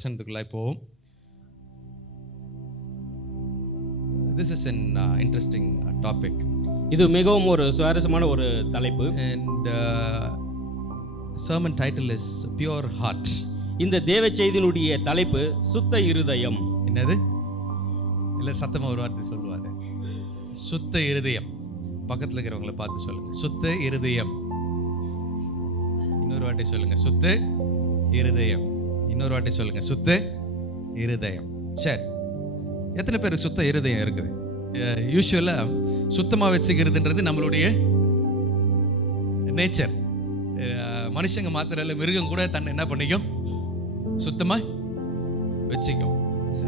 வசனத்துக்குள்ளாய் போவோம். This is an interesting topic. இது மிகவும் ஒரு சுவாரஸ்யமான ஒரு தலைப்பு. And sermon title is Pure Heart. இந்த தேவ செய்தியினுடைய தலைப்பு சுத்த இருதயம். என்னது? இல்லை சத்தமா ஒரு வார்த்தை சொல்லுவாரு, சுத்த இருதயம். பக்கத்தில் இருக்கிறவங்களை பார்த்து சொல்லுங்க, சுத்த இருதயம். இன்னொரு வாட்டி சொல்லுங்க, சுத்த இருதயம். இன்னொரு வாட்டி சொல்லுங்க, சுத்த இருதயம். சரி, எத்தனை பேருக்கு சுத்த இருதயம் இருக்குது? யூஸ்வலா சுத்தமா வச்சுக்கிறதுன்றது நம்மளுடைய நேச்சர். மனுஷங்க மாத்திரம் இல்லை, மிருகம் கூட தன்னை என்ன பண்ணிக்கும், சுத்தமா வச்சுக்கும்.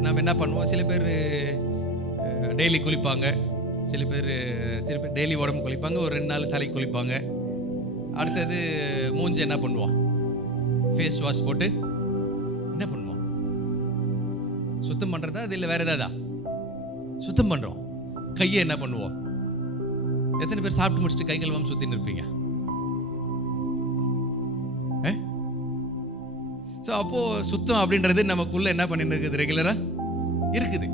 நம்ம என்ன பண்ணுவோம், சில பேர் டெய்லி குளிப்பாங்க, சில பேர் டெய்லி உடம்பு குளிப்பாங்க, ஒரு 2 நாள் தலை குளிப்பாங்க. அடுத்தது மூஞ்சி என்ன பண்ணுவோம், ஃபேஸ் வாஷ் போட்டு என்ன பண்ணுவோம், சுத்தம் பண்றதா அது இல்லை வேற ஏதாதா சுத்தம் பண்றோம். கையை என்ன பண்ணுவோம், எத்தனை பேர் சாப்பிட்டு முடிச்சுட்டு கை கழுவாம சுத்தின்னு இருப்பீங்க? ஸோ அப்போ சுத்தம் அப்படின்றது நமக்குள்ள என்ன பண்ணிட்டு இருக்குது, ரெகுலரா இருக்குது.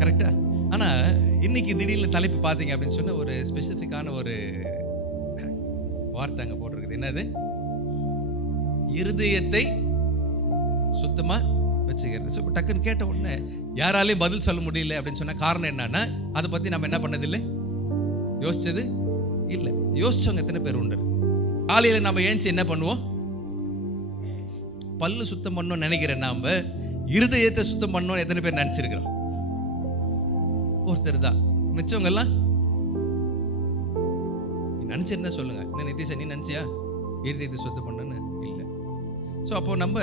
கரெக்டா? ஆனா இன்னைக்கு திடீர்னு தலைப்பு பார்த்தீங்க அப்படின்னு சொன்ன ஒரு ஸ்பெசிஃபிக்கான ஒரு வார்த்தை அங்க போட்டிருக்குது. என்னது? இருதயத்தை சுத்தமா வச்சுக்கிறது. ஸோ டக்குன்னு கேட்ட உடனே யாராலையும் பதில் சொல்ல முடியல அப்படின்னு சொன்ன காரணம் என்னன்னா, அதை பத்தி நம்ம என்ன பண்ணதில்லை, யோசிச்சது இல்லை. யோசிச்சவங்க எத்தனை பேர் உண்டு? காலையில நம்ம ஏஞ்சி என்ன பண்ணுவோம், பல்லு சுத்தம் பண்ணணும் நினைக்கிறேன். நாம இருதயத்தை சுத்தம் பண்ணணும் எத்தனை பேர் நினைச்சிருக்கிறோம்? ஒருத்தர் தான். மிச்சவங்க எல்லாம் நினைச்சிருந்தா சொல்லுங்க. என்ன நிதிஷா, நீ நினைச்சியா இருதயத்தை சுத்தம் பண்ணணும்னு? இல்லை. ஸோ அப்போ நம்ம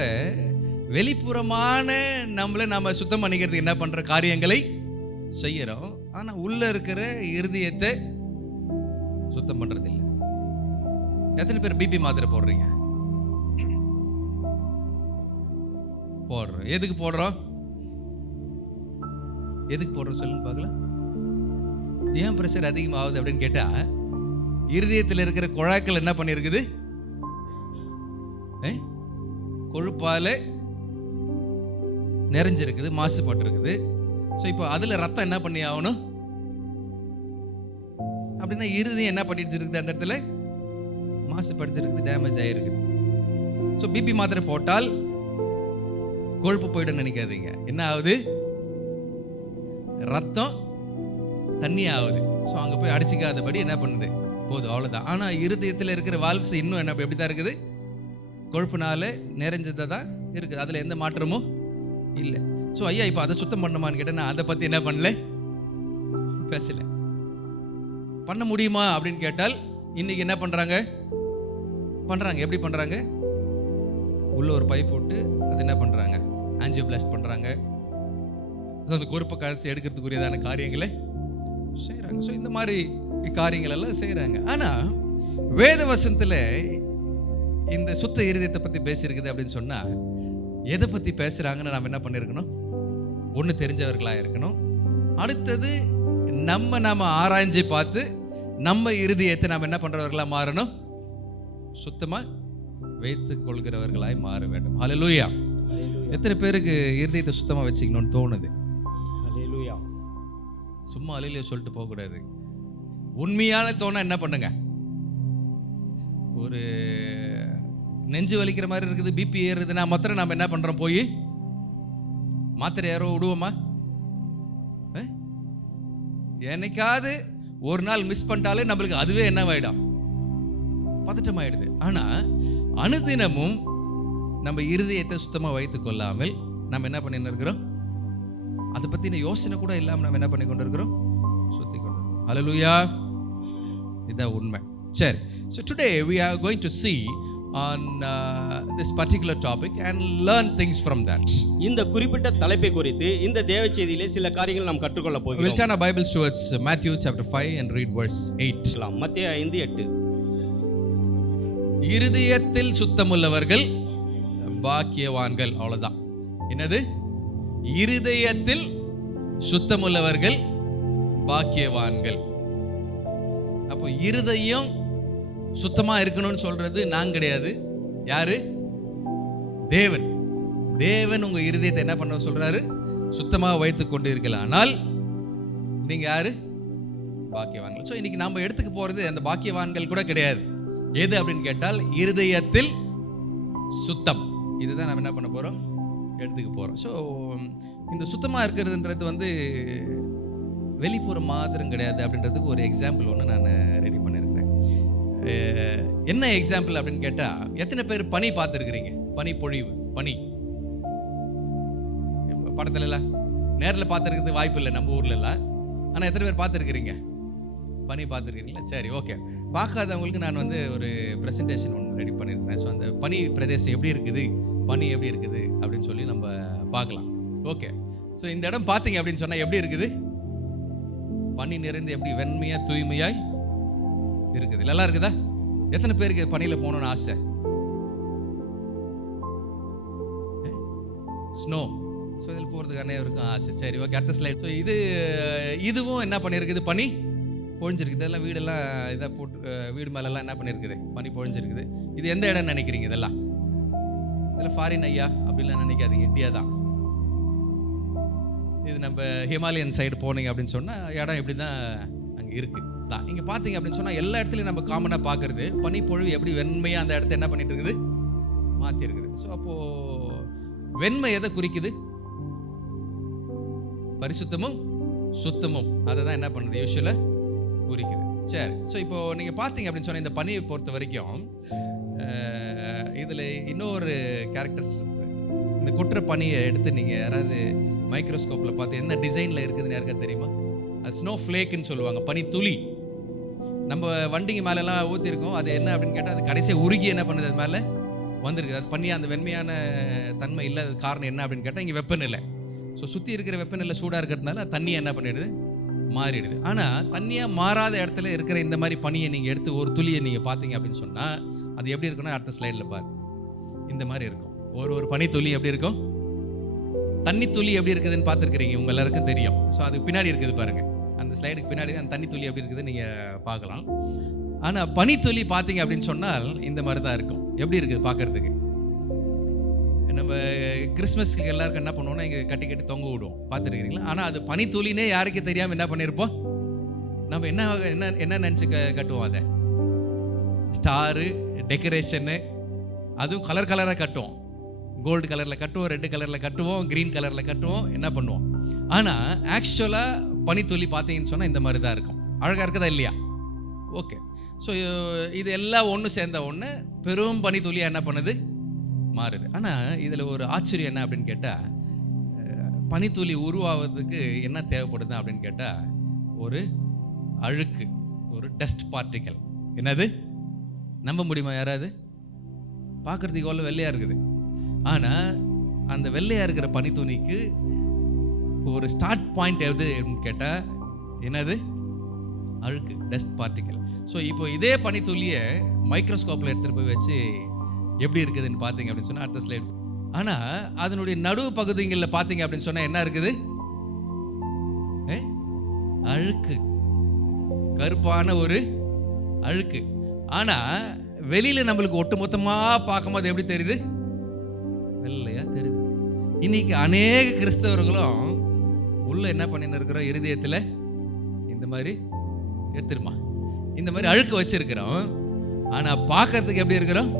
வெளிப்புறமான நம்மளை நம்ம சுத்தம் பண்ணிக்கிறதுக்கு என்ன பண்ற காரியங்களை செய்யறோம், ஆனா உள்ள இருக்கிற இருதயத்தை சுத்தம் பண்றது இல்லை. எத்தனை பேர் பிபி மாத்திரை போடுறீங்க? போடுறோம். எதுக்கு போடுறோம்? எதுக்கு போடுறோம் சொல்லுங்க பார்க்கலாம். ஏன் பிரஷர் அதிகமாகுது அப்படின்னு கேட்டா, இருதயத்தில் இருக்கிற குழாய்கள் என்ன பண்ணிருக்குது, கொழுப்பால நிறைஞ்சிருக்குது, மாசுபட்டு இருக்குது. ஸோ இப்போ அதுல ரத்தம் என்ன பண்ணி ஆகணும் அப்படின்னா, இருதயம் என்ன பண்ணிட்டு இருக்குது, அந்த இடத்துல மாசுபடுத்திருக்குது, டேமேஜ் ஆகிருக்குது. ஸோ பிபி மாத்திரை போட்டால் கொழுப்பு போயிடும் நினைக்காதீங்க. என்ன ஆகுது, ரத்தம் தண்ணி ஆகுது. ஸோ அங்கே போய் அடிச்சிக்காதபடி என்ன பண்ணுது, போதும், அவ்வளோதான். ஆனால் இருதயத்தில் இருக்கிற வால்வ்ஸ் இன்னும் என்ன எப்படி தான் இருக்குது, கொழுப்புனால நிறைஞ்சதை தான் இருக்குது, அதில் எந்த மாற்றமும் இல்லை. ஸோ ஐயா இப்போ அதை சுத்தம் பண்ணுமான்னு கேட்டேன். நான் அதை பற்றி என்ன பண்ணல, பேசல. பண்ண முடியுமா அப்படின்னு கேட்டால் இன்னைக்கு என்ன பண்ணுறாங்க, எப்படி பண்ணுறாங்க, உள்ள ஒரு பைப் போட்டு அது என்ன பண்ணுறாங்க, ஆஞ்சியோபிளாஸ்ட் பண்ணுறாங்க. அந்த கொழுப்பை கழிச்சு எடுக்கிறதுக்குரியதான காரியங்களை செய்கிறாங்க. ஸோ இந்த மாதிரி காரியங்கள் எல்லாம் செய்கிறாங்க. ஆனால் வேத வசனத்தில் இந்த சுத்த இருதயத்தை பற்றி பேசியிருக்குது அப்படின்னு சொன்னால், எதை பற்றி பேசுகிறாங்கன்னு நாம் என்ன பண்ணியிருக்கணும், ஒன்று தெரிஞ்சவர்களாக இருக்கணும். அடுத்தது நம்ம ஆராய்ச்சி பார்த்து நம்ம இருதயத்தை நாம் என்ன பண்ணுறவர்களாக மாறணும், சுத்தமாக வைத்துக் கொள்கிறவர்களாய் மாற வேண்டும். ஹல்லேலூயா. எத்தனை பேருக்கு இருதயத்தை சுத்தமா வச்சுக்கணும்னு தோணுது? ஹல்லேலூயா. சும்மா ஹல்லேலூயா சொல்லிட்டு போக கூடாது. உண்மையான தோண என்ன பண்ணுங்க, ஒரு நெஞ்சு வலிக்கிற மாதிரி இருக்குது, பிபி ஏறுதுன்னா மாத்திரம் நம்ம என்ன பண்றோம், போய் மாத்திரை யாரோ விடுவோமா? என்னைக்காவது ஒரு நாள் மிஸ் பண்ணிட்டாலே நம்மளுக்கு அதுவே என்னவாயிடும், பதட்டமாயிடுது. ஆனா அனுதினமும் நம்ம இருதயத்தை சுத்தமா வைத்துக் கொள்ளாமல் நம்ம என்ன பண்ணி இருக்கிறோம், அதை பத்தின யோசனை கூட இல்லாம நம்ம என்ன பண்ணி கொண்டு இருக்கிறோம், சுத்தி கொண்டு இருக்கிறோம். ஹல்லேலூயா. இதுதான் உண்மை. சரி, so today we are going to see on this particular topic and learn things from that. இந்த குறிப்பிட்ட தலைப்பை குறித்து இந்த தேவ செய்தியிலே சில காரியங்கள் நாம் கற்றுக்கொள்ள போகிறோம். We'll turn our Bibles towards Matthew chapter 5 and read verse 8. மத்தேயு 5:8. இருதயத்தில் சுத்தமுள்ளவர்கள் பாக்கியவான்கள். அவ்வளவுதான். என்னது? இருதயத்தில் சுத்தமுள்ளவர்கள் பாக்கியவான்கள். அப்போ இருதயம் சுத்தமா இருக்கணும்னு சொல்றது நான் கிடையாது. யாரு? தேவன். தேவன் உங்க இருதயத்தை என்ன பண்ண சொல்றாரு? சுத்தமாக வைத்துக் கொண்டு இருக்கலாம். ஆனால் நீங்க யாரு? பாக்கியவான்கள். ஸோ இன்னைக்கு நாம எடுத்துக்க போறது அந்த பாக்கியவான்கள் கூட கிடையாது. எது அப்படின்னு கேட்டால் இருதயத்தில் சுத்தம். இதுதான் நம்ம என்ன பண்ண போறோம்? எடுத்துக்க போறோம். ஸோ இந்த சுத்தமா இருக்கிறதுன்றது வந்து வெளிப்புறம் மாத்திரம் கிடையாது அப்படின்றதுக்கு ஒரு எக்ஸாம்பிள் ஒன்று நான் ரெடி பண்ணியிருக்கிறேன். என்ன எக்ஸாம்பிள் அப்படின்னு கேட்டா, எத்தனை பேர் பனி பார்த்துருக்கிறீங்க? பனி பொழிவு, பனி படத்துல எல்லாம் நேரில் பார்த்துருக்கிறது வாய்ப்பு இல்லை நம்ம ஊர்ல எல்லாம். ஆனால் எத்தனை பேர் பார்த்துருக்கிறீங்க? பனி பார்த்துருக்கீங்களா? சரி, ஓகே. பார்க்காதவங்களுக்கு நான் வந்து ஒரு ப்ரெசன்டேஷன் ஒன்று ரெடி பண்ணியிருக்கிறேன். ஸோ அந்த பனி பிரதேசம் எப்படி இருக்குது, பனி எப்படி இருக்குது அப்படின்னு சொல்லி நம்ம பார்க்கலாம். ஓகே. ஸோ இந்த இடம் பார்த்தீங்க அப்படின்னு சொன்னால் எப்படி இருக்குது? பனி நிறைந்து எப்படி வெண்மையா தூய்மையாய் இருக்குது. நல்லா இருக்குதா? எத்தனை பேருக்கு பனியில் போகணும்னு ஆசை? ஸ்னோ. ஸோ இதில் போகிறதுக்கு அனைவருக்கும் ஆசை. சரி, ஓகே. அடுத்த ஸ்லைட். ஸோ இதுவும் என்ன பண்ணியிருக்குது? பனி பொழிஞ்சிருக்குது. இதெல்லாம் வீடெல்லாம் இதை போட்டு வீடு மேலெல்லாம் என்ன பண்ணியிருக்குது? பனி பொழிஞ்சிருக்குது. இது எந்த இடம் நினைக்கிறீங்க? இதெல்லாம் ஃபாரின் ஐயா அப்படின்லாம் நினைக்காதீங்க, இந்தியா தான். இது நம்ம ஹிமாலயன் சைடு போனீங்க அப்படின்னு சொன்னால் இடம் எப்படி தான் அங்கே இருக்குது தான். இங்கே பார்த்தீங்க அப்படின்னு சொன்னால் எல்லா இடத்துலையும் நம்ம காமனாக பார்க்குறது பனிப்பொழிவு எப்படி வெண்மையாக அந்த இடத்த என்ன பண்ணிட்டு இருக்குது? மாற்றிருக்குது. ஸோ அப்போது வெண்மை எதை குறிக்குது? பரிசுத்தமும் சுத்தமும். அதை தான் என்ன பண்ணுறது? யூசுவலாக குறிக்குது. சரி. ஸோ இப்போ நீங்கள் பார்த்தீங்க அப்படின்னு சொன்னால் இந்த பனியை பொறுத்த வரைக்கும் இதில் இன்னொரு கேரக்டர்ஸ் இருக்குது. இந்த கொட்டுற பனியை எடுத்து நீங்கள் யாராவது மைக்ரோஸ்கோப்பில் பார்த்து என்ன டிசைனில் இருக்குதுன்னு யாருக்கா தெரியுமா? அது ஸ்னோ ஃப்ளேக்குன்னு சொல்லுவாங்க, பனி துளி. நம்ம வண்டிங்க மேலெல்லாம் ஊற்றிருக்கோம். அது என்ன அப்படின்னு கேட்டால் அது கடைசியாக உருகி என்ன பண்ணுது? அது மேலே வந்திருக்கு. அது பண்ணி அந்த வெண்மையான தன்மை இல்லை. அது காரணம் என்ன அப்படின்னு கேட்டால் இங்கே வெப்பநிலை. ஸோ சுற்றி இருக்கிற வெப்பநிலை சூடாக இருக்கிறதுனால தண்ணியை என்ன பண்ணிடுது? மாறிடுது. ஆனால் தண்ணியாக மாறாத இடத்துல இருக்கிற இந்த மாதிரி பனியை நீங்கள் எடுத்து ஒரு துளியை நீங்கள் பார்த்தீங்க அப்படின்னு சொன்னால் அது எப்படி இருக்குன்னா அடுத்த ஸ்லைடில் பாருங்க. இந்த மாதிரி இருக்கும். ஒரு பனி துளி எப்படி இருக்கும்? தண்ணி துளி எப்படி இருக்குதுன்னு பார்த்துருக்கிறீங்க, உங்க எல்லாருக்கும் தெரியும். ஸோ அதுக்கு பின்னாடி இருக்குது பாருங்க, அந்த ஸ்லைடுக்கு பின்னாடி அந்த தண்ணி துளி எப்படி இருக்குதுன்னு நீங்கள் பார்க்கலாம். ஆனால் பனித்துளி பார்த்தீங்க அப்படின்னு சொன்னால் இந்த மாதிரி தான் இருக்கும். எப்படி இருக்குது பார்க்கறதுக்கு? நம்ம கிறிஸ்மஸ்க்கு எல்லாருக்கும் என்ன பண்ணுவோம்னா இங்கே கட்டி தொங்க விடுவோம், பார்த்துருக்கீங்களா? ஆனால் அது பனித்துளினே யாருக்கு தெரியாமல் என்ன பண்ணியிருப்போம்? நம்ம என்ன நினச்சி கட்டுவோம்? அதை ஸ்டாரு, டெக்கரேஷனு, அதுவும் கலர் கலராக கட்டுவோம். கோல்டு கலரில் கட்டுவோம், ரெட் கலரில் கட்டுவோம், க்ரீன் கலரில் கட்டுவோம், என்ன பண்ணுவோம். ஆனால் ஆக்சுவலாக பனித்துளி பார்த்தீங்கன்னு சொன்னால் இந்த மாதிரி தான் இருக்கும். அழகாக இருக்குதா இல்லையா? ஓகே. ஸோ இது எல்லாம் ஒன்று சேர்ந்த ஒன்று பெரும் பனித்துளியாக என்ன பண்ணுது? மாறுது. ஆனால் இதில் ஒரு ஆச்சரியம் என்ன அப்படின்னு கேட்டால், பனித்துளி உருவாவதுக்கு என்ன தேவைப்படுது அப்படின்னு கேட்டால் ஒரு அழுக்கு, ஒரு டஸ்ட் பார்ட்டிக்கல். என்னது? நம்ப முடியுமா யாராவது? பார்க்குறதுக்கு எவ்வளோ வெள்ளையாக இருக்குது. ஆனால் அந்த வெள்ளையாக இருக்கிற பனித்துளிக்கு ஒரு ஸ்டார்ட் பாயிண்ட் எது அப்படின்னு கேட்டால் என்னது? அழுக்கு, டஸ்ட் பார்ட்டிக்கல். ஸோ இப்போ இதே பனித்துளியை மைக்ரோஸ்கோப்பில் எடுத்துகிட்டு போய் வச்சு எப்படி இருக்குதுன்னு பார்த்தீங்க அப்படின்னு சொன்னால் அடுத்த ஸ்லைடு. ஆனால் அதனுடைய நடுவு பகுதிகளில் பார்த்தீங்க அப்படின்னு சொன்னால் என்ன இருக்குது? அழுக்கு, கருப்பான ஒரு அழுக்கு. ஆனால் வெளியில் நம்மளுக்கு ஒட்டு மொத்தமாக பார்க்கும்போது எப்படி தெரியுது? வெள்ளையா தெரியுது. இன்னைக்கு அநேக கிறிஸ்தவர்களும் உள்ள என்ன பண்ணின்னு இருக்கிறோம்? இருதயத்தில் இந்த மாதிரி எடுத்துருமா இந்த மாதிரி அழுக்கு வச்சிருக்கிறோம். ஆனால் பார்க்கறதுக்கு எப்படி இருக்கிறோம்?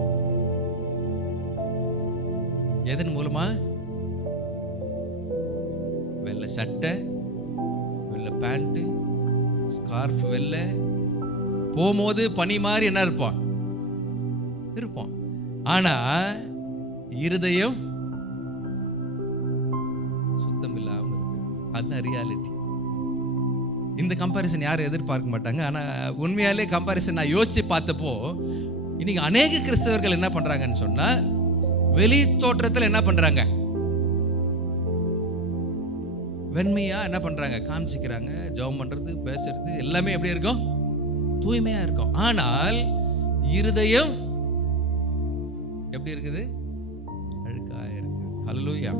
எதன் மூலமா? வெள்ளை சட்டை, வெள்ளை பேண்ட், ஸ்கார்ஃப் வெள்ளை, போகும்போது பனி மாதிரி என்ன இருப்போம். ஆனா இருதயம் சுத்தம் இல்லாம இருக்கு. அதுதான் ரியாலிட்டி. இந்த கம்பாரிசன் யாரும் எதிர்பார்க்க மாட்டாங்க. ஆனா உண்மையாலே கம்பாரிசன் நான் யோசிச்சு பார்த்தப்போ இன்னைக்கு அநேக கிறிஸ்தவர்கள் என்ன பண்றாங்கன்னு சொன்னா, வெளி தோற்றத்தில் என்ன பண்றாங்க? வெண்மையா என்ன பண்றாங்க? காமிச்சிக்கிறாங்க. ஜெபம் பண்றது, பேசுறது எல்லாமே எப்படி இருக்கும்? தூய்மையா இருக்கும். ஆனால் இருதயம் எப்படி இருக்குது? அழுக்கா இருக்கு. ஹல்லேலூயா.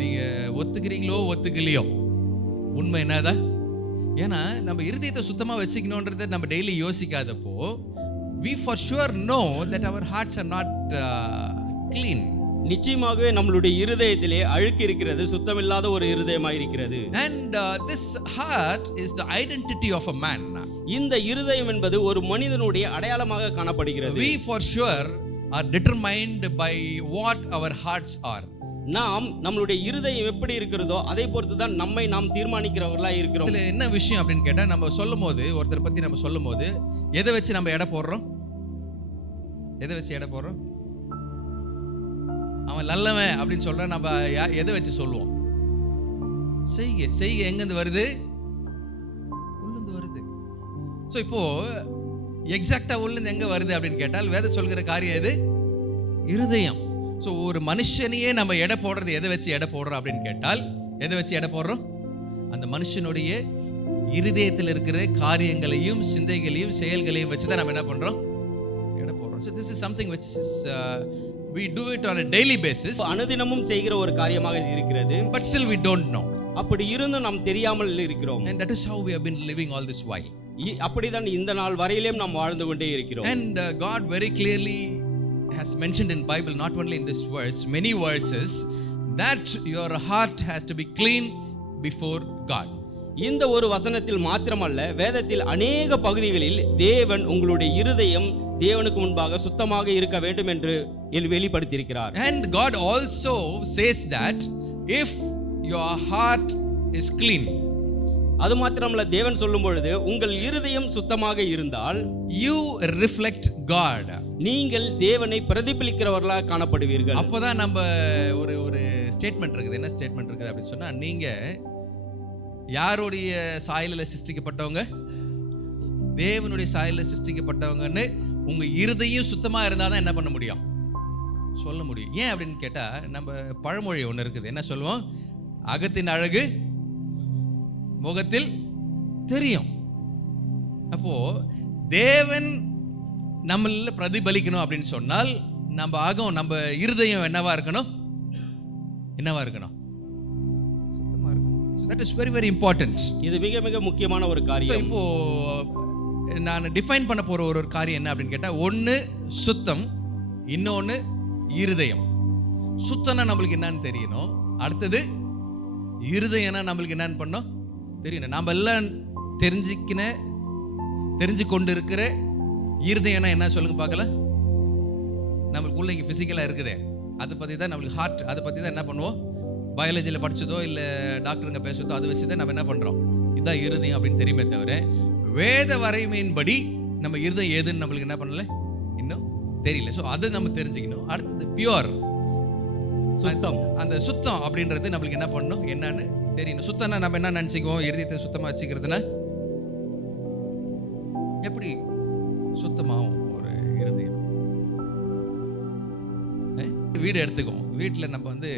நீங்க ஒத்துக்கிறீங்களோ ஒத்துக்கலையோ, உண்மை என்னதான்? ஏன்னா நம்ம இருதயத்தை சுத்தமா வச்சுக்கணும்ன்றதை நம்ம daily யோசிக்காதப்போ we for sure know that our hearts are not clean. நிச்சயமாகவே நம்மளுடைய இருதயத்திலே அழுக்கு இருக்கிறது, சுத்தமில்லாத ஒரு இருதயமாக இருக்கிறது. And this heart is the identity of a man. இந்த இருதயம் என்பது ஒரு மனிதனுடைய அடையாளமாக காணப்படுகிறது. We for sure are determined by what our hearts are. நாம் நம்மளுடைய இருதயம் எப்படி இருக்கிறதோ அதை பொறுத்து தான் நம்மை நாம் தீர்மானிக்கிறவர்களாக இருக்கிறோம். இதுல என்ன விஷயம் அப்படின்னு கேட்டா, நம்ம சொல்லும் போது ஒருத்தரை பத்தி நம்ம சொல்லும் போது எதை வச்சு நம்ம எடை போடுறோம்? எதை வச்சு எடை போடுறோம்? அவன் நல்லவன் அப்படின்னு சொல்ற நம்ம எதை வச்சு சொல்லுவோம்? செய்கை எங்கிருந்து வருது? உள்ளிருந்து வருது. ஸோ இப்போ எக்ஸாக்டா உள்ளிருந்து எங்க வருது அப்படின்னு கேட்டால், வேதம் சொல்கிற காரியம் எது? இருதயம். ஸோ ஒரு மனுஷனையே நம்ம எடை போடுறது எதை வச்சு எடை போடுறோம் அப்படின்னு கேட்டால், எதை வச்சு எடை போடுறோம்? அந்த மனுஷனுடைய இருதயத்தில் இருக்கிற காரியங்களையும் சிந்தைகளையும் செயல்களையும் வச்சு தான் நம்ம என்ன பண்றோம்? எடை போடுறோம். So this is something which is we do it on a daily basis. அனுதினமும் செய்கிற ஒரு காரியமாக இது இருக்கிறது. But still we don't know. அப்படி இருந்தும் நாம் தெரியாமல் இருக்கிறோம். And that is how we have been living all this while. அப்படிதான் இந்த நாள் வரையிலும் நாம் வாழ்ந்து கொண்டே இருக்கிறோம். And God very clearly has mentioned in Bible, not only in this verse, many verses, that your heart has to be clean before God. இந்த ஒரு வசனத்தில் மாத்திரமல்ல, வேதத்தில் அநேக பகுதிகளில் தேவன் உங்களுடைய இருதயம் தேவனுக்கு முன்பாக சுத்தமாக இருக்க வேண்டும் என்று வெளிப்படுத்தியிருக்கிறார். And God also says that if your heart is clean, அது மாத்திரமல்ல, தேவன் சொல்லும் பொழுது உங்கள் இருதயம் சுத்தமாக இருந்தால் you reflect God. நீங்கள் தேவனை பிரதிபலிக்கிறவர்களாக காணப்படுவீர்கள். அப்போதான் நம்ம ஒரு ஸ்டேட்மெண்ட் இருக்குது. என்ன ஸ்டேட்மெண்ட் இருக்குது அப்படின்னு சொன்னா, நீங்க யாருடைய சாயலில் சிருஷ்டிக்கப்பட்டவங்க? தேவனுடைய சாயலில் சிருஷ்டிக்கப்பட்டவங்கன்னு உங்க இருதயம் சுத்தமா இருந்தாதான் என்ன பண்ண முடியும்? சொல்ல முடியும். ஏன் அப்படின்னு கேட்டா, நம்ம பழமொழி ஒன்று இருக்குது. என்ன சொல்லுவோம்? அகத்தின் அழகு முகத்தில் தெரியும். அப்போ தேவன் நம்மள பிரதிபலிக்கணும் அப்படின்னு சொன்னால், நம்ம அகம், நம்ம இருதயம் என்னவா இருக்கணும்? என்னவா இருக்கணும்? சுத்தமா இருக்கணும். So that is very very important. இது மிக மிக முக்கியமான ஒரு காரியம். இப்போ நான் டிஃபைன் பண்ண போற ஒரு காரியம் என்ன அப்படின்னு கேட்டா, ஒன்னு சுத்தம், இன்னொன்னு இருதயம். சுத்தம்னா நம்மளுக்கு என்னன்னு தெரியணும். அடுத்தது இருதயம்னா நம்மளுக்கு என்னன்னு பண்ணணும் தெரியணும். நாம எல்லாம் தெரிஞ்சு கொண்டு இருக்கிற இருதயம்னா என்ன சொல்லுங்க பார்க்கலாம். நம்மளுக்குள்ள இங்கே ஃபிசிக்கலாக இருக்குதே, அதை பற்றி தான் நம்மளுக்கு ஹார்ட், அதை பற்றி தான் என்ன பண்ணுவோம்? பயாலஜியில் படித்ததோ இல்லை டாக்டருங்க பேசுறதோ அதை வச்சு தான் நம்ம என்ன பண்ணுறோம்? இதுதான் இருதயம் அப்படின்னு தெரியுமே தவிர, வேத வரைமையின்படி நம்ம இருதயம் ஏதுன்னு நம்மளுக்கு என்ன பண்ணல, இன்னும் தெரியல. ஸோ அதை நம்ம தெரிஞ்சுக்கணும். அடுத்தது பியூர், சுத்தம். அந்த சுத்தம் அப்படின்றது நம்மளுக்கு என்ன பண்ணணும், என்னன்னு தெரியணும். சுத்தம்னா நம்ம என்ன நினச்சிக்குவோம்? இருதயத்தை சுத்தமாக வச்சுக்கிறதுனா எப்படி சுத்தமாகும் ஒரு இருதயம்? வீடு எடுத்துக்குவோம். வீட்டில் நம்ம வந்து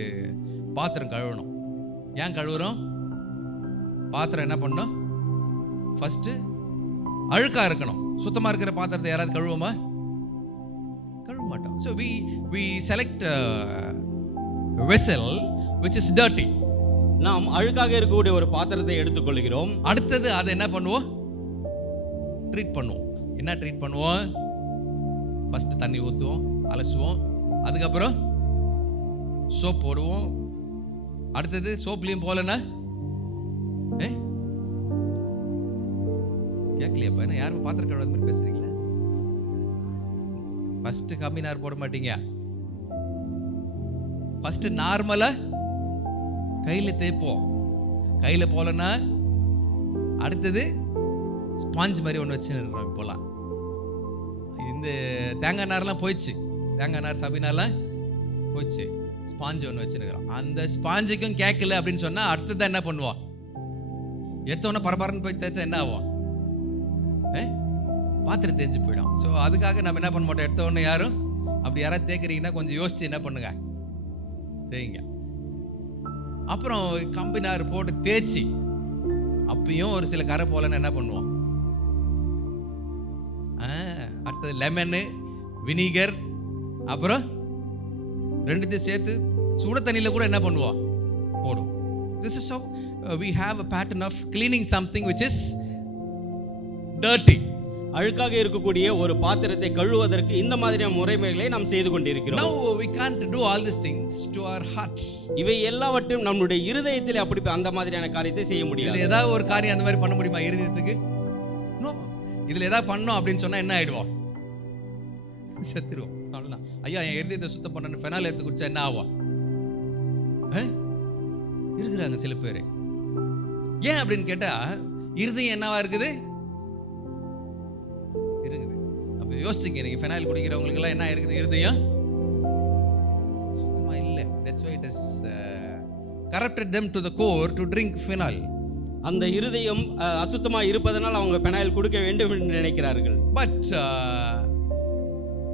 பாத்திரம் கழுவணும். ஏன் கழுவுறோம்? பாத்திரம் என்ன பண்ணணும்? ஃபர்ஸ்ட் அழுக்கா இருக்கணும். சுத்தமா இருக்கிற பாத்திரத்தை யாராவது கழுவுமா? கழுவ மாட்டோம். So we select a vessel which is dirty. நாம் அழுக்காக இருக்கக்கூடிய ஒரு பாத்திரத்தை எடுத்துக்கொள்கிறோம். அடுத்தது அதை என்ன பண்ணுவோம்? ட்ரீட் பண்ணுவோம். என்ன ட்ரீட் பண்ணுவோம்? ஃபர்ஸ்ட் தண்ணி ஊற்றுவோம், அலசுவோம், அதுக்கப்புறம் சோப் போடுவோம். அடுத்தது சோப்லையும் போலன்னா கேட்கலையாப்பா, என்ன யாரும் பாத்திரம் கழுவாத மாதிரி பேசுறீங்களா? ஃபர்ஸ்ட் கம்மினார் போட மாட்டீங்க. ஃபர்ஸ்ட் நார்மலா கையில தேய்ப்போம். கையில போலன்னா அடுத்தது ஸ்பாஞ்ச் மாதிரி ஒன்று வச்சுருக்கோம். இப்போலாம் இந்த தேங்காய் நார்லாம் போயிடுச்சு, தேங்காய் நார் சபினாலாம் போயிடுச்சு, ஸ்பாஞ்சு ஒன்று வச்சுருக்கிறோம். அந்த ஸ்பாஞ்சுக்கும் கேட்கல அப்படின்னு சொன்னால் அடுத்ததான் என்ன பண்ணுவோம்? எடுத்தோன்னே பரபரன்னு போய் தேய்ச்சா என்ன ஆகும்? பாத்திரம் தேய்ச்சி போயிடும். ஸோ அதுக்காக நம்ம என்ன பண்ண மாட்டோம்? எடுத்தோடனே யாரும் அப்படி யாராவது தேய்க்கிறீங்கன்னா கொஞ்சம் யோசிச்சு என்ன பண்ணுங்க, தேய்ங்க. அப்புறம் கம்பினார் போட்டு தேய்ச்சி அப்பயும் ஒரு சில கரை போலன்னு என்ன பண்ணுவோம்? அடுத்தது லெமனு, வினிகர், அப்புறம் ரெண்டுத்தையும் சேர்த்து சுட தண்ணியில் கூட என்ன பண்ணுவோம்? போடும். This is how we have a pattern of cleaning something which is dirty. அழுக்காக இருக்கக்கூடிய ஒரு பாத்திரத்தை கழுவுவதற்கு இந்த மாதிரியான முறைமைகளை நாம் செய்து கொண்டிருக்கிறோம். Now we can't do all these things to our heart. இவை எல்லாவற்றையும் நம்முடைய இருதயத்தில் அப்படி அந்த மாதிரியான காரியத்தை செய்ய முடியாது. இதுல ஏதாவது ஒரு காரியம் அந்த மாதிரி பண்ண முடியுமா இருதயத்துக்கு? நோ. இதுல ஏதாவது பண்ணோம் அப்படின்னு சொன்னா என்ன ஆயிடுவோம்? செத்துருவோம். அவ்வளவுதான். ஐயா என் இருதயத்தை சுத்தம் பண்ணணும் ஃபெனால் எடுத்து குடிச்சா என்ன ஆகும்? இருக்கிறாங்க சில பேர். ஏன் அப்படின்னு கேட்டா இருதயம் என்னவா இருக்குது? இருக்குது. அப்ப யோசிச்சுங்க, நீங்க ஃபெனால் குடிக்கிறவங்களுக்கு எல்லாம் என்ன இருக்குது? இருதயம் சுத்தமா இல்ல. That's why it has corrupted them to the core to drink phenol. அந்த இருதயம் அசுத்தமா இருப்பதனால் அவங்க பெனாயில் கொடுக்க வேண்டும் என்று நினைக்கிறார்கள். பட்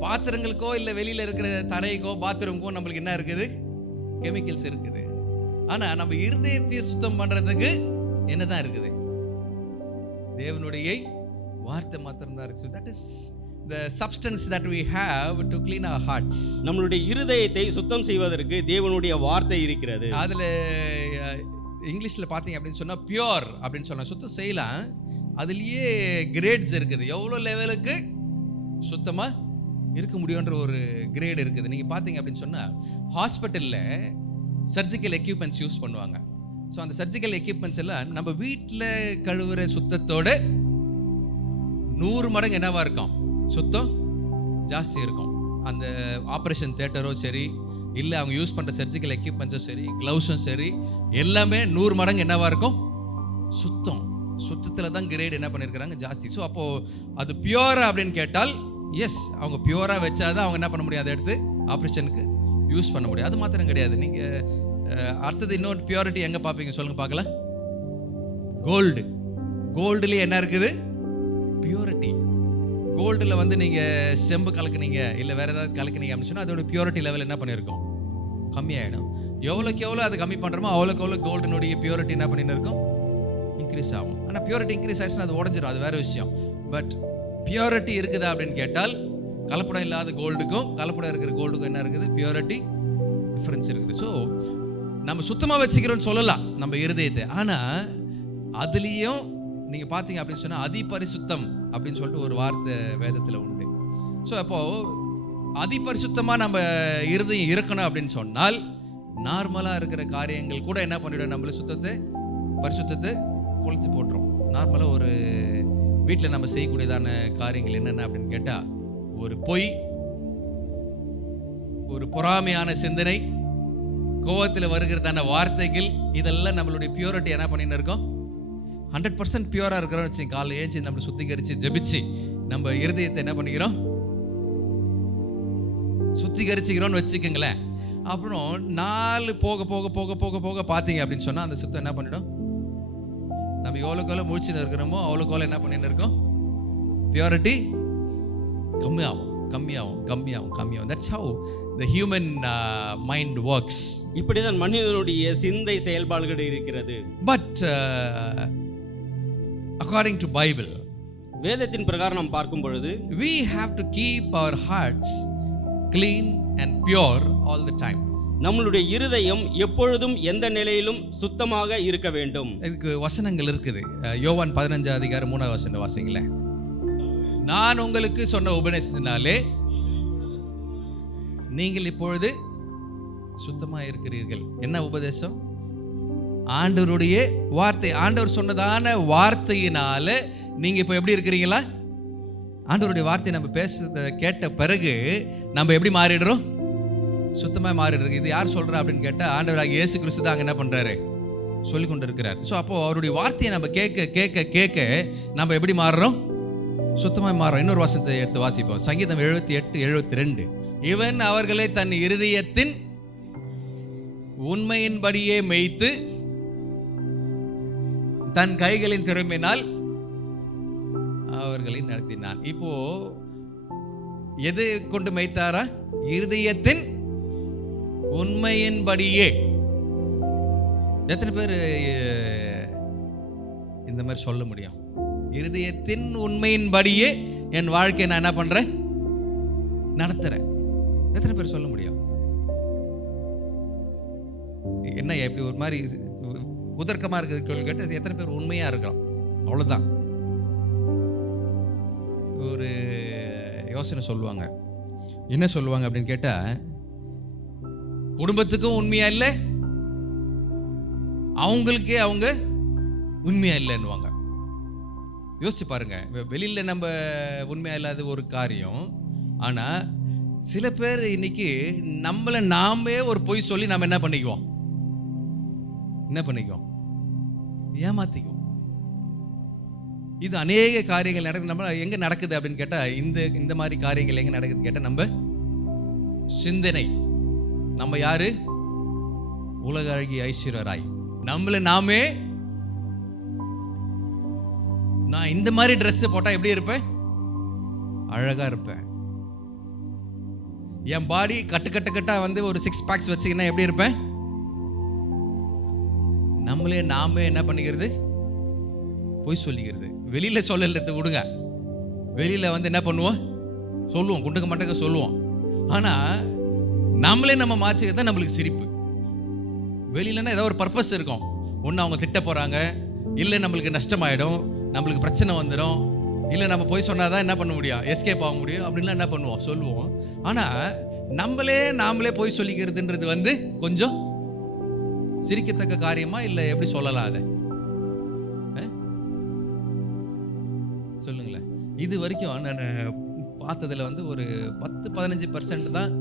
பாத்திரங்களுக்கோ இல்ல வெளியில இருக்கிற தரைக்கோ பாத்ரூமுக்கோ நம்மளுக்கு என்ன இருக்குது? கெமிக்கல்ஸ் இருக்குது. ஆனா நம்ம இருதயத்தை சுத்தம் பண்றதுக்கு என்னதான் இருக்குது? தேவனுடைய வார்த்தை மாத்திரம் தான் இருக்கு. So that is the substance that we have to clean our hearts. நம்மளுடைய இருதயத்தை சுத்தம் செய்வதற்கு தேவனுடைய வார்த்தை இருக்கிறது. அதுல இங்கிலீஷ்ல பாத்தீங்க அப்படின்னு சொன்னா பியூர் அப்படின்னு சொன்னா சுத்தம் செய்யலாம். அதுலயே கிரேட்ஸ் இருக்குது. எவ்வளவு லெவலுக்கு சுத்தமா இருக்க முடியும்ன்ற ஒரு கிரேட் இருக்குது. நீங்க பாத்தீங்க அப்படின்னு சொன்னா ஹாஸ்பிட்டல்ல சர்ஜிக்கல் எக்யூப்மெண்ட்ஸ் யூஸ் பண்ணுவாங்க. ஸோ அந்த சர்ஜிக்கல் எக்யூப்மெண்ட்ஸ் எல்லாம் நம்ம வீட்டில் கழுவுற சுத்தத்தோட 100 மடங்கு என்னவா இருக்கும்? சுத்தம் ஜாஸ்தி இருக்கும். அந்த ஆப்ரேஷன் தியேட்டரோ சரி, இல்லை அவங்க யூஸ் பண்ணுற சர்ஜிக்கல் எக்யூப்மெண்ட்ஸும் சரி, க்ளவுஸும் சரி, எல்லாமே 100 மடங்கு என்னவா இருக்கும்? சுத்தத்தில் தான் கிரேட் என்ன பண்ணியிருக்கிறாங்க ஜாஸ்தி. ஸோ அப்போது அது பியூரா அப்படின்னு கேட்டால் எஸ், அவங்க பியூராக வச்சாதான் அவங்க என்ன பண்ண முடியும்? அதை எடுத்து ஆப்ரேஷனுக்கு யூஸ் பண்ண முடியும். அது மாத்திரம் கிடையாது. நீங்கள் அடுத்தது இன்னொரு பியூரிட்டி எங்கே பார்ப்பீங்க சொல்லுங்க பார்க்கலாம்? கோல்டுலேயே என்ன இருக்குது? பியூரிட்டி. கோல்டில் வந்து நீங்கள் செம்பு கலக்குனீங்க இல்லை வேறு ஏதாவது கலக்குனீங்க அப்படின்னு சொன்னால் அதோட பியூரிட்டி லெவல் என்ன பண்ணியிருக்கோம்? கம்மியாயிடும். எவ்வளோக்கு எவ்வளோ அதை கம்மி பண்ணுறோமோ அவ்வளோக்கு எவ்வளோ கோல்டினுடைய பியூரிட்டி என்ன பண்ணின்னு இருக்கும்? இன்க்ரீஸ் ஆகும். ஆனால் பியூரிட்டி இன்க்ரீஸ் ஆகிடுச்சுன்னா அது உடஞ்சிடும், அது வேறு விஷயம். பட் பியூரிட்டி இருக்குதா அப்படின்னு கேட்டால் கலப்படம் இல்லாத கோல்டுக்கும் கலப்படம் இருக்கிற கோல்டுக்கும் என்ன இருக்குது? பியூரிட்டி டிஃபரன்ஸ் இருக்குது. ஸோ நம்ம சுத்தமாக வச்சுக்கிறோன்னு சொல்லலாம் நம்ம இருதயத்தை. ஆனால் அதுலேயும் நீங்கள் பார்த்தீங்க அப்படின்னு சொன்னால் அதிபரிசுத்தம் அப்படின்னு சொல்லிட்டு ஒரு வார்த்தை வேதத்தில் உண்டு. ஸோ அப்போது அதிபரிசுத்தமாக நம்ம இருதயம் இருக்கணும் அப்படின்னு சொன்னால் நார்மலாக இருக்கிற காரியங்கள் கூட என்ன பண்ணிவிடும்? நம்மள பரிசுத்தத்தை கொளுத்தி போட்டுரும். நார்மலாக ஒரு வீட்டில் நம்ம செய்யக்கூடியதான காரியங்கள் என்னென்ன அப்படின்னு கேட்டால், ஒரு பொய், ஒரு பொறாமையான சிந்தனை, கோவத்தில் வருகிறதான வார்த்தைகள், இதெல்லாம் நம்மளுடைய பியூரிட்டி என்ன பண்ணின்னு இருக்கோம்? 100% பியூராக இருக்கிறோம்னு வச்சு காலை ஏஞ்சி நம்ம சுத்திகரித்து ஜெபிச்சு நம்ம இருதயத்தை என்ன பண்ணிக்கிறோம்? சுத்திகரிச்சுக்கிறோன்னு வச்சுக்கோங்களேன். அப்புறம் நாலு போக போக போக போக போக பார்த்தீங்க அப்படின்னு சொன்னால் அந்த சுத்தம் என்ன பண்ணிடும்? நம்ம எவ்வளோக்கு எவ்வளோ முழிச்சுன்னு இருக்கிறோமோ அவ்வளோக்கு எவ்வளோ என்ன பண்ணின்னு இருக்கோம்? பியூரிட்டி கம்மியாகும். That's how the human mind works. இப்படிதான் மனிதனுடைய சிந்தை செயல்பாடுகள் இருக்கிறது. But according to Bible, வேதத்தின் பிரகாரம் நாம் பார்க்கும் பொழுது we have to keep our hearts clean and pure all the time. நம்மளுடைய இருதயம் எப்பொழுதும் எந்த நிலையிலும் சுத்தமாக இருக்க வேண்டும். இதுக்கு வசனங்கள் இருக்குது. யோவான் 15:3 வாசிங்களேன். நான் உங்களுக்கு சொன்ன உபதேசத்தினாலே நீங்கள் இப்பொழுது சுத்தமாக இருக்கிறீர்கள். என்ன உபதேசம்? ஆண்டவருடைய வார்த்தை. ஆண்டவர் சொன்னதான வார்த்தையினால நீங்க இப்போ எப்படி இருக்கிறீங்களா? ஆண்டவருடைய வார்த்தை நம்ம பேசுறத கேட்ட பிறகு நம்ம எப்படி மாறிடுறோம்? சுத்தமாக மாறிடுறோம். இது யார் சொல்றா அப்படின்னு கேட்டால் ஆண்டவராக இயேசு கிறிஸ்து தான் அங்கே என்ன பண்றாரு? சொல்லி கொண்டு இருக்கிறார். ஸோ அப்போ அவருடைய வார்த்தையை நம்ம கேட்க கேட்க கேட்க நம்ம எப்படி மாறுறோம்? சுத்தமாக மாறுறோம். இன்னொரு வசனத்தை எடுத்து வாசிப்போம். சங்கீதம் 78:72. இவன் அவர்களை தன் இருதயத்தின் உண்மையின்படியே மேய்த்து தன் கைகளின் திறமையினால் அவர்களை நடத்தினான். இப்போ எது கொண்டு மேய்த்தாரா? இருதயத்தின் உண்மையின்படியே. எத்தனை பேர் இந்த மாதிரி சொல்ல முடியும்? இருதயத்தின் உண்மையின்படியே என் வாழ்க்கையை நான் என்ன பண்றேன்? நடத்துறேன். எத்தனை பேர் சொல்ல முடியும்? என்ன எப்படி ஒரு மாதிரி உதர்க்கமா இருக்குது கேட்டு எத்தனை பேர் உண்மையா இருக்கிறோம்? அவ்வளவுதான். ஒரு யோசனை சொல்லுவாங்க. என்ன சொல்லுவாங்க அப்படின்னு கேட்டா, குடும்பத்துக்கும் உண்மையா இல்லை, அவங்களுக்கே அவங்க உண்மையா இல்லைன்னுவாங்க. யோசிச்சு பாருங்க, வெளியில நம்ம உண்மையா இல்லாத ஒரு காரியம். ஆனா சில பேர் இன்னைக்கு நம்மளை நாமே ஒரு பொய் சொல்லி நம்ம என்ன பண்ணிக்குவோம், ஏமாத்திக்குவோம். இது அநேக காரியங்கள் நடக்குது. நம்ம எங்க நடக்குது அப்படின்னு கேட்டா, இந்த மாதிரி காரியங்கள் எங்க நடக்குது கேட்டா, நம்ம சிந்தனை. நம்ம யாரு? உலக அழகி ஐஸ்வர்யராய். நம்மள நாமே, நான் இந்த மாதிரி ட்ரெஸ் போட்டா எப்படி இருப்பேன்? அழகா இருப்பேன். என் பாடி கட்டா வந்து ஒரு 6 பேக்ஸ் வச்சுக்கினா எப்படி இருப்பேன்? நம்மளே நாமே என்ன பண்ணிக்கிறது? பொய் சொல்லிக்கிறது. வெளியில சொல்லறது விடுங்க, வெளியில வந்து என்ன பண்ணுவோம்? சொல்லுவோம், குண்டுக்க மண்டக்க சொல்லுவோம். ஆனா நம்மளே நம்ம மாற்றிக்கிறதா நம்மளுக்கு சிரிப்பு. வெளியிலன்னா ஏதோ ஒரு பர்பஸ் இருக்கும். ஒன்று அவங்க திட்ட போறாங்க, இல்லை நம்மளுக்கு நஷ்டமாயிடும், நம்மளுக்கு பிரச்சனை வந்துடும், இல்லை நம்ம போய் சொன்னாதான் என்ன பண்ண முடியும், எஸ்கேப் ஆக முடியும் அப்படின்லாம் என்ன பண்ணுவோம், சொல்லுவோம். ஆனா நாமளே போய் சொல்லிக்கிறதுன்றது வந்து கொஞ்சம் சிரிக்கத்தக்க காரியமா இல்லை எப்படி சொல்லலாம் அதை? சொல்லுங்களேன். இது வரைக்கும் நான் பார்த்ததுல வந்து ஒரு 10-15% தான்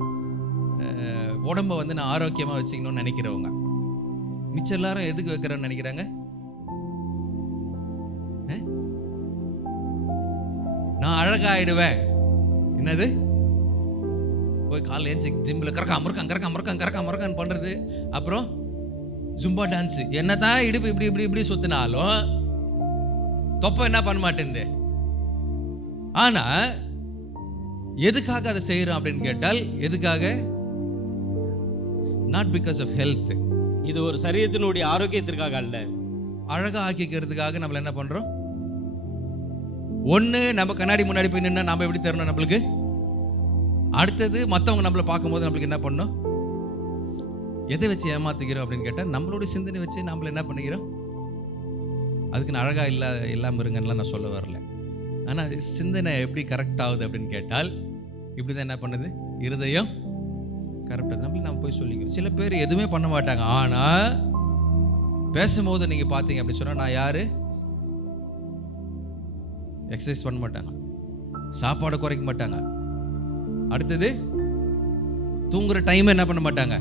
உடம்ப வந்து நான் ஆரோக்கியமா வச்சுக்கணும்னு நினைக்கிறவங்க. மிச்சம் எல்லாரும் எதுக்கு வைக்கிறேன்னு நினைக்கிறாங்க? நான் அழகாயிடுவேன். என்னது? போய் காலைல ஏஞ்சி ஜிம்ல கரக்காம பண்றது, அப்புறம் ஜும்பா டான்ஸ். என்னதான் இடுப்பு இப்படி சுத்தினாலும் தொப்ப என்ன பண்ண மாட்டேங்குது. ஆனா எதுக்காக அதை செய்யறோம் அப்படின்னு கேட்டால், எதுக்காக? Not because of health. இது ஒரு சரீரத்தினுடைய ஆரோக்கியத்திற்காக அல்ல, அழகா ஆக்கிக்கிறதுக்காக நம்ம என்ன பண்றோம்? ஒண்ணு, நம்ம கண்ணாடி முன்னாடி போய் நின்னா நாம எப்படி தரணும் நம்மளுக்கு. அடுத்தது, மற்றவங்க நம்மளை பார்க்கும்போது நம்மளுக்கு என்ன பண்ணணும்? எதை வச்சு ஏமாத்திக்கிறோம் அப்படின்னு கேட்டா, நம்மளோட சிந்தனை வச்சு நம்மள என்ன பண்ணிக்கிறோம்? அதுக்கு நான் அழகா இல்லாம இருங்கன்னு நான் சொல்ல வரல. ஆனா சிந்தனை எப்படி கரெக்ட் ஆகுது அப்படின்னு கேட்டால், இப்படிதான் என்ன பண்ணுது? இருதயம் கரெக்டா நம்ம போய் சொல்லிக்கிறோம். சில பேர் எதுவுமே பண்ண மாட்டாங்க, ஆனா பேசும்போது நீங்க பாத்தீங்க அப்படி சொன்னா, நான் யாரு? எக்ஸசைஸ் பண்ண மாட்டாங்க, சாப்பாடு குறைக்க மாட்டாங்க, அடுத்தது தூங்குற டைம் என்ன பண்ண மாட்டாங்க,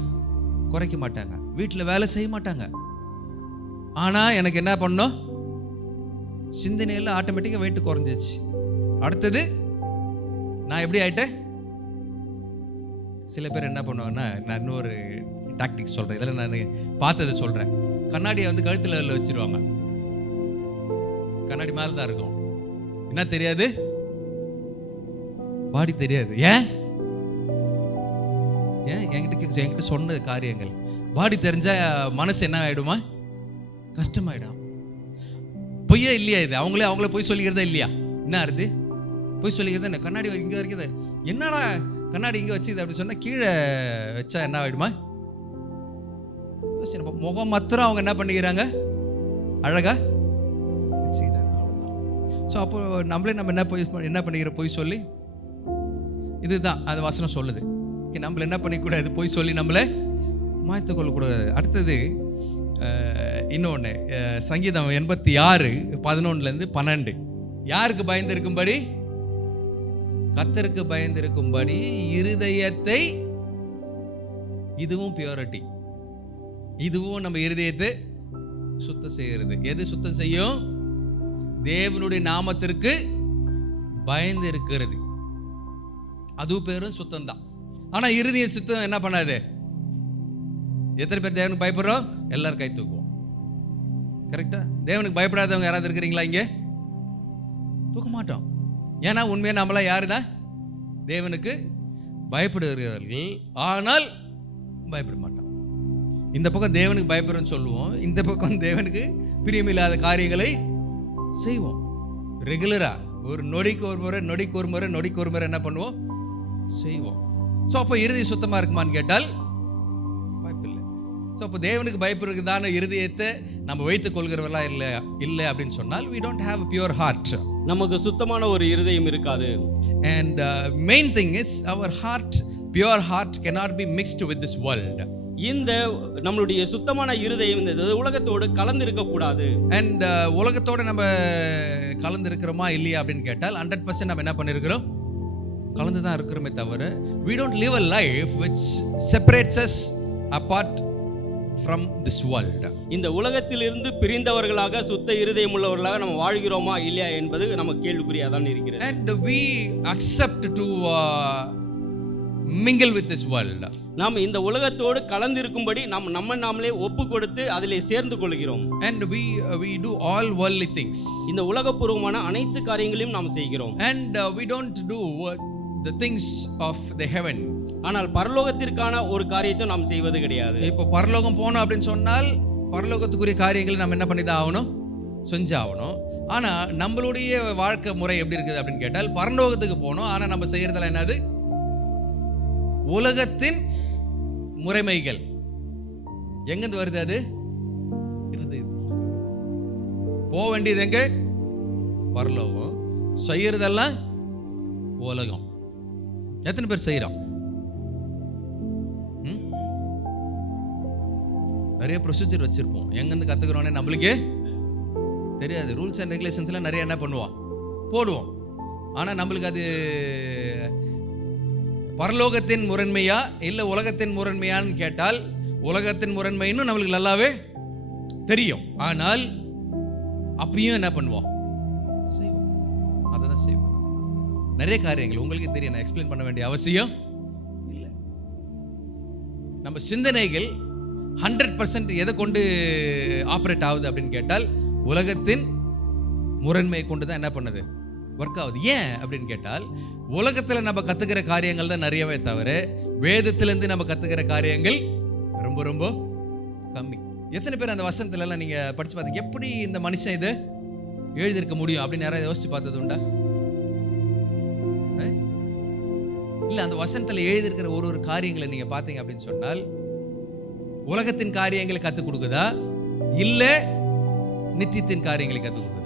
குறைக்க மாட்டாங்க, வீட்டில் வேலை செய்ய மாட்டாங்க. ஆனா எனக்கு என்ன பண்ணோம்? சிந்தனையில் ஆட்டோமேட்டிக்காக வெயிட் குறைஞ்சிச்சு. அடுத்தது நான் எப்படி ஆயிட்டேன்? சில பேர் என்ன பண்ணுவாங்கன்னா, நான் இன்னொரு டாக்டிக்ஸ் சொல்றேன், இதெல்லாம் நான் பார்த்ததை சொல்றேன். கண்ணாடியை வந்து கழுத்தில் வச்சிருவாங்க, கண்ணாடி மேலே தான் இருக்கும். என்ன தெரியாது? பாடி தெரியாது. ஏன் என்கிட்ட சொன்ன காரியங்கள் பாடி தெரிஞ்சா மனசு என்ன ஆயிடுமா? கஷ்டமாயிடும். பொய்யா இல்லையா இது? அவங்களே போய் சொல்லிக்கிறதா இல்லையா? என்ன அறுது போய் சொல்லிக்கிறது? என்ன கண்ணாடி இங்க இருக்குது, என்னடா கண்ணாடி இங்க வச்சு அப்படி சொன்னா கீழே வச்சா என்ன ஆயிடுமா? முகம் மாத்திரம் அவங்க என்ன பண்ணிக்கிறாங்க? அழகா வச்சுக்கிறாங்க. ஸோ அப்போ நம்மளே நம்ம என்ன பண்ணிக்கிறோம்? போய் சொல்லி, இதுதான் அது வசனம் சொல்லுது. நம்மள என்ன பண்ணிக்கூடாது? போய் சொல்லி நம்மளை மாய்த்து கொள்ளக்கூடாது. அடுத்தது இன்னொன்று, சங்கீதம் 86:11-12. யாருக்கு பயந்திருக்கும்படி? கர்த்தருக்கு பயந்திருக்கும்படி இருதயத்தை, இதுவும் பியூரிட்டி, இதுவும் நம்ம இருதயத்தை சுத்தம் செய்கிறது. எது சுத்தம் செய்யும்? தேவனுடைய நாமத்திற்கு பயந்து இருக்கிறது, அது பேரும் சுத்தம் தான். ஆனா இருதய சுத்தம் என்ன பண்ணாது? எத்தனை பேர் தேவனுக்கு பயப்படுறோம்? எல்லாரும் கை தூக்குவோம். கரெக்டா? தேவனுக்கு பயப்படாதவங்க யாராவது இருக்கிறீங்களா இங்க? தூக்க மாட்டோம். ஏன்னா உண்மையா நம்மளா யாருதான்? தேவனுக்கு பயப்படுகிறவர்கள், ஆனால் பயப்பட மாட்டோம். இந்த பக்கம் தேவனுக்கு பயப்படுறோம்னு சொல்லுவோம், இந்த பக்கம் தேவனுக்கு பிரியமில்லாத காரியங்களை செய்வோம். ரெகுலரா ஒரு நொடிக்கு ஒரு முறை என்ன பண்ணுவோம்? செய்வோம். ஸோ அப்போ இறுதி சுத்தமா இருக்குமான்னு கேட்டால் வாய்ப்பில்லை. ஸோ அப்போ தேவனுக்கு பயப்படுறதுதான இருதயத்தை நம்ம வைத்துக் கொள்கிறவர்களா இல்லை அப்படின்னு சொன்னால் we don't have a pure heart. நமக்கு சுத்தமான ஒரு இருதயம் இருக்காது. And main thing is our heart, pure heart cannot be mixed with this world. இந்த நம்மளுடைய சுத்தமான இருதயம் இந்த உலகத்தோடு கலந்து இருக்க கூடாது. And உலகத்தோட நம்ம கலந்து இருக்கிறோமா இல்லையா அப்படின்னு கேட்டால் 100% நம்ம என்ன பண்ணிருக்கிறோம், கலந்து தான் இருக்கிறோமே தவிர we don't live a life which separates us apart from this world. இந்த உலகத்திலிருந்து பிரிந்தவர்களாக சுத்த இருதயம் உள்ளவர்களாக நம்ம வாழ்கிறோமா இல்லையா என்பது நமக்கு கேள்விக்குறியா தான் இருக்கிறது. And we accept to mingle with this world. நாம் இந்த உலகத்தோடு கலந்து இருக்கும்படி நம்ம நாமளே ஒப்பு கொடுத்து அதிலே சேர்ந்து கொள்கிறோம். And we do all worldly things. இந்த உலகபூர்வமான அனைத்து காரியங்களையும் நாம் செய்கிறோம். And we don't do the things of the heaven. ஆனால் பரலோகத்திற்கான ஒரு காரியத்தை நாம் செய்வது கிடையாது. இப்போ பரலோகம் போனோம் அப்படின்னு சொன்னால் பரலோகத்துக்குரிய காரியங்களை நம்ம என்ன பண்ணி தான் ஆகணும், செஞ்சாகணும். ஆனா நம்மளுடைய வாழ்க்கை முறை எப்படி இருக்குது அப்படின்னு கேட்டால் பரலோகத்துக்கு போனோம், ஆனா நம்ம செய்யறதுல என்னது, உலகத்தின் முறைமைகள். எங்கிருந்து வருது அது, போக வேண்டியது எங்க, பரலோகம். செய்யறதெல்லாம் உலகம். எத்தனை பேர் செய்யறோம்? நிறைய ப்ரொசீஜர் வச்சிருப்போம், எங்கிருந்து கத்துக்கிறோன்னே நம்மளுக்கே தெரியாது. ரூல்ஸ் அண்ட் ரெகுலேஷன்ஸ்லாம் நிறைய என்ன பண்ணுவோம், போடுவோம். ஆனா நம்மளுக்கு அது பரலோகத்தின் முரண்மையா இல்லை உலகத்தின் முரண்மையான்னு கேட்டால் உலகத்தின் முரண்மைன்னு நம்மளுக்கு நல்லாவே தெரியும். ஆனால் அப்பயும் என்ன பண்ணுவோம், செய்வோம். அதை தான் செய்வோம். நிறைய காரியங்கள் உங்களுக்கு தெரியும், நான் எக்ஸ்பிளைன் பண்ண வேண்டிய அவசியம் இல்லை. நம்ம சிந்தனைகள் 100% எதை கொண்டு ஆப்ரேட் ஆகுது அப்படின்னு கேட்டால் உலகத்தின் முரண்மையை கொண்டு தான் என்ன பண்ணுது, ஒர்க் ஆகுது. ஏன் அப்படின்னு கேட்டால் உலகத்தில் நம்ம கத்துக்கிற காரியங்கள் தான் நிறையவே தவிர வேதத்திலேருந்து நம்ம கத்துக்கிற காரியங்கள் ரொம்ப ரொம்ப கம்மி. எத்தனை பேர் அந்த வசனத்துல எல்லாம் நீங்க படிச்சு பார்த்தீங்க, எப்படி இந்த மனுஷன் இதை எழுதியிருக்க முடியும் அப்படின்னு யாராவது யோசிச்சு பார்த்தது உண்டா? இல்லை, அந்த வசனத்தில் எழுதியிருக்கிற ஒரு காரியங்களை நீங்க பார்த்தீங்க அப்படின்னு சொன்னால் உலகத்தின் காரியங்களை கற்றுக் கொடுக்குதா இல்லை நித்தியத்தின் காரியங்களை கற்றுக் கொடுக்குதா?